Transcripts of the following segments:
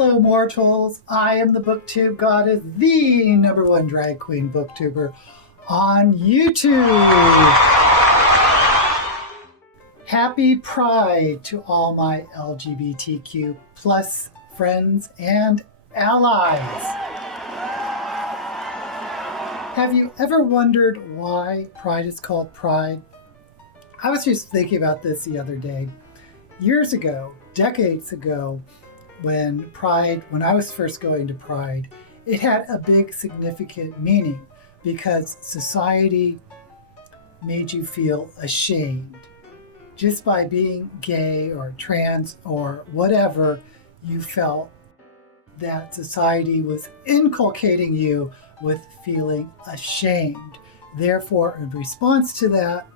Hello mortals, I am the BookTube Goddess, the #1 drag queen booktuber on YouTube. Happy Pride to all my LGBTQ plus friends and allies. Have you ever wondered why Pride is called Pride? I was just thinking about this the other day. Years ago, decades ago, when I was first going to Pride, it had a big significant meaning because society made you feel ashamed. Just by being gay or trans or whatever, you felt that society was inculcating you with feeling ashamed. Therefore, in response to that,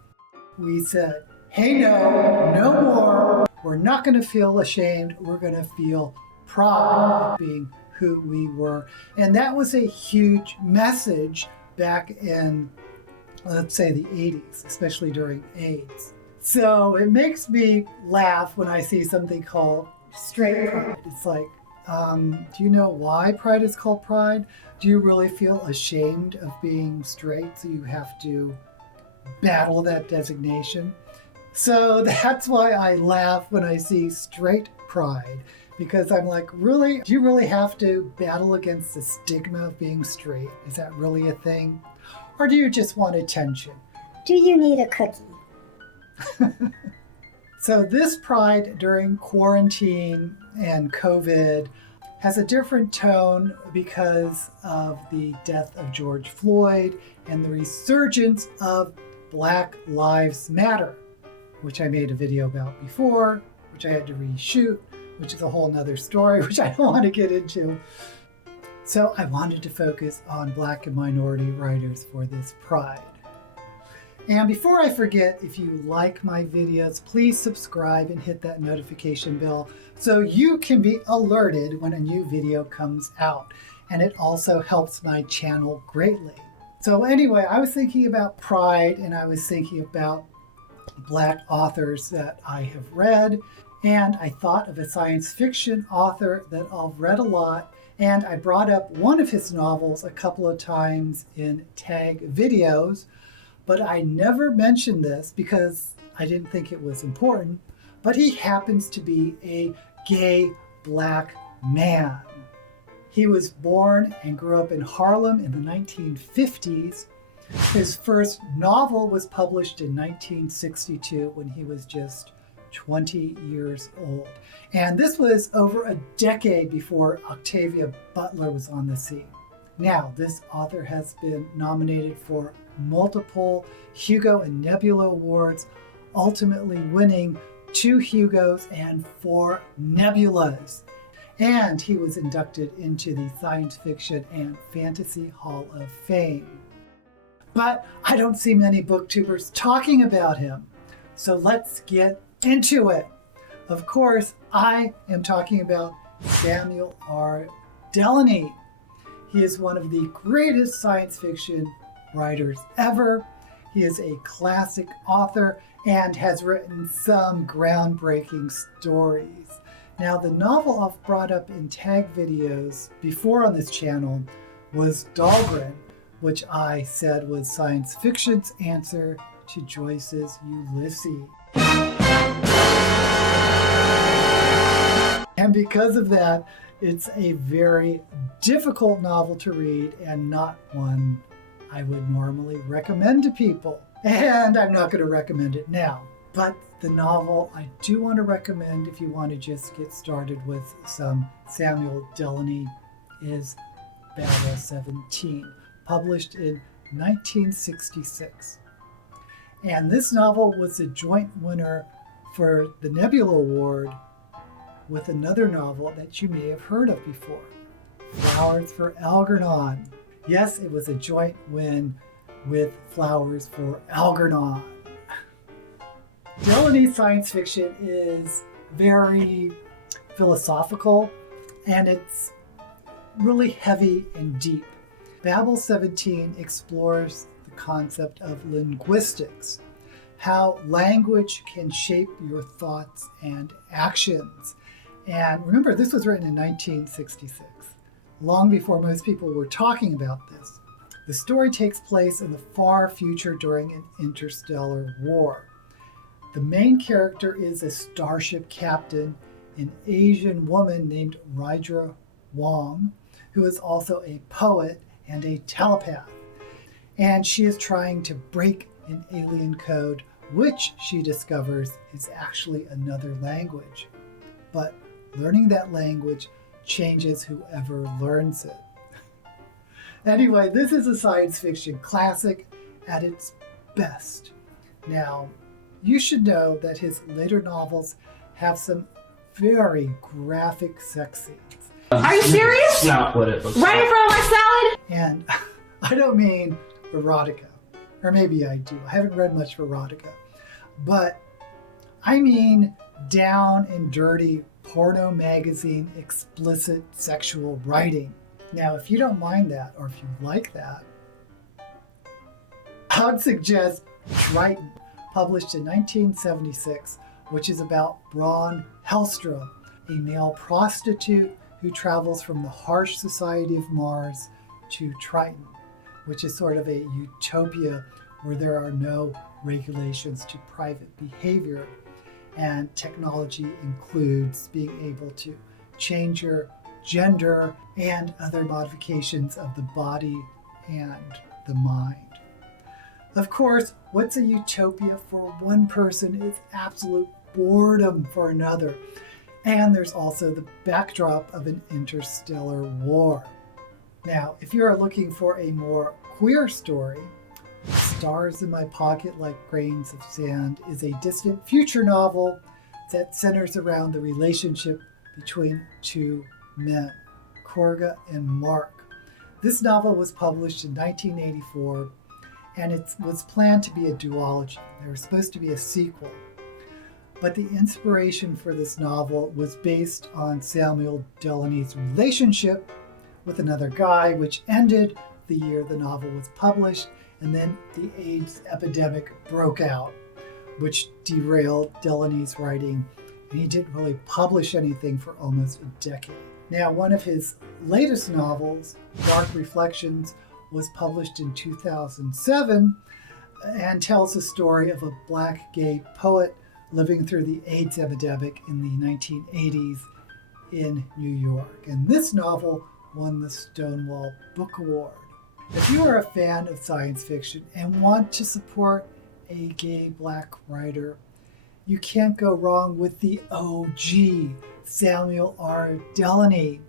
we said, hey, no more. We're not going to feel ashamed. We're going to feel pride of being who we were. And that was a huge message back in, let's say, the 80s, especially during AIDS. So it makes me laugh when I see something called straight pride. It's like, do you know why pride is called pride? Do you really feel ashamed of being straight, so you have to battle that designation? So that's why I laugh when I see straight pride, because I'm like, really? Do you really have to battle against the stigma of being straight? Is that really a thing? Or do you just want attention? Do you need a cookie? So this pride during quarantine and COVID has a different tone because of the death of George Floyd and the resurgence of Black Lives Matter, which I made a video about before, which I had to reshoot, which is a whole nother story, which I don't want to get into. So I wanted to focus on Black and minority writers for this pride. And before I forget, if you like my videos, please subscribe and hit that notification bell so you can be alerted when a new video comes out. And it also helps my channel greatly. So anyway, I was thinking about pride, and I was thinking about Black authors that I have read. And I thought of a science fiction author that I've read a lot. And I brought up one of his novels a couple of times in tag videos. But I never mentioned this because I didn't think it was important. But he happens to be a gay Black man. He was born and grew up in Harlem in the 1950s. His first novel was published in 1962 when he was just 20 years old. And this was over a decade before Octavia Butler was on the scene. Now, this author has been nominated for multiple Hugo and Nebula Awards, ultimately winning 2 Hugos and 4 Nebulas. And he was inducted into the Science Fiction and Fantasy Hall of Fame. But I don't see many booktubers talking about him. So let's get into it. Of course, I am talking about Samuel R. Delany. He is one of the greatest science fiction writers ever. He is a classic author and has written some groundbreaking stories. Now, the novel I've brought up in tag videos before on this channel was Dahlgren, which I said was science fiction's answer to Joyce's Ulysses. And because of that, it's a very difficult novel to read and not one I would normally recommend to people. And I'm not going to recommend it now. But the novel I do want to recommend if you want to just get started with some Samuel Delany is Battle 17, published in 1966. And this novel was a joint winner for the Nebula Award with another novel that you may have heard of before, Flowers for Algernon. Yes, it was a joint win with Flowers for Algernon. Delany's science fiction is very philosophical, and it's really heavy and deep. Babel 17 explores the concept of linguistics, how language can shape your thoughts and actions. And remember, this was written in 1966, long before most people were talking about this. The story takes place in the far future during an interstellar war. The main character is a starship captain, an Asian woman named Rydra Wong, who is also a poet and a telepath. And she is trying to break an alien code, which she discovers is actually another language. But learning that language changes whoever learns it. Anyway, this is a science fiction classic at its best. Now, you should know that his later novels have some very graphic sex scenes. Are you serious? Not what it looks Right in like. front of my salad? And I don't mean erotica, or maybe I do. I haven't read much erotica, but I mean down and dirty porno magazine explicit sexual writing. Now, if you don't mind that, or if you like that, I would suggest Triton, published in 1976, which is about Braun Hellstrom, a male prostitute who travels from the harsh society of Mars to Triton, which is sort of a utopia where there are no regulations to private behavior. And technology includes being able to change your gender and other modifications of the body and the mind. Of course, what's a utopia for one person is absolute boredom for another. And there's also the backdrop of an interstellar war. Now, if you are looking for a more queer story, Stars in My Pocket Like Grains of Sand is a distant future novel that centers around the relationship between two men, Korga and Mark. This novel was published in 1984, and it was planned to be a duology. There was supposed to be a sequel. But the inspiration for this novel was based on Samuel Delany's relationship with another guy, which ended the year the novel was published, and then the AIDS epidemic broke out, which derailed Delany's writing, and he didn't really publish anything for almost a decade. Now, one of his latest novels, Dark Reflections, was published in 2007 and tells the story of a black gay poet living through the AIDS epidemic in the 1980s in New York. And this novel won the Stonewall Book Award. If you are a fan of science fiction and want to support a gay black writer, you can't go wrong with the OG, Samuel R. Delany.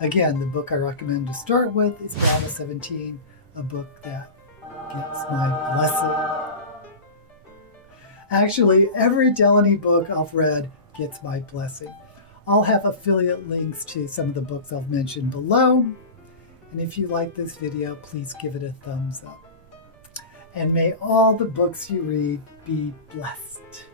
Again, the book I recommend to start with is Drama 17, a book that gets my blessing. Actually, every Delany book I've read gets my blessing. I'll have affiliate links to some of the books I've mentioned below. And if you like this video, please give it a thumbs up. And may all the books you read be blessed.